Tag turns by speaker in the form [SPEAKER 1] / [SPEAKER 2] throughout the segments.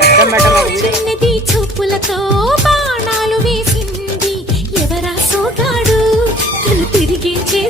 [SPEAKER 1] చిన్నది చూపులతో బాణాలు వేసింది ఎవరా సోగాడు తిరిగించే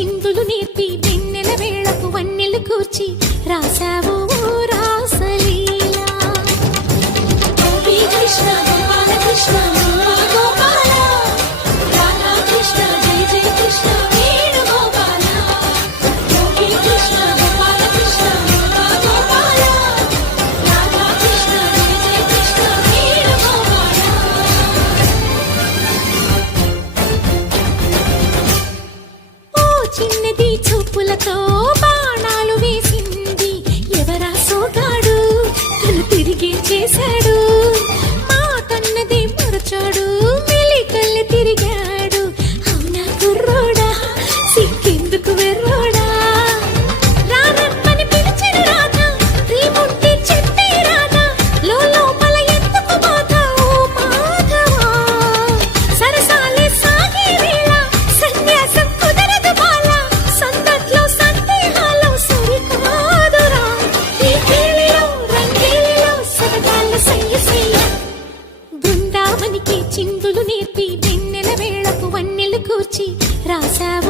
[SPEAKER 1] చిందులు నేర్పి బిన్నెల వేళకు వన్నెలు కూర్చి చిన్నది చూపులతో బాణాలు వేసింది ఎవరా సోగాడు తిరిగి చేశాడు చిందులు నేర్పి వెన్నెల వేళకు వన్నెలు కూర్చి రాశావు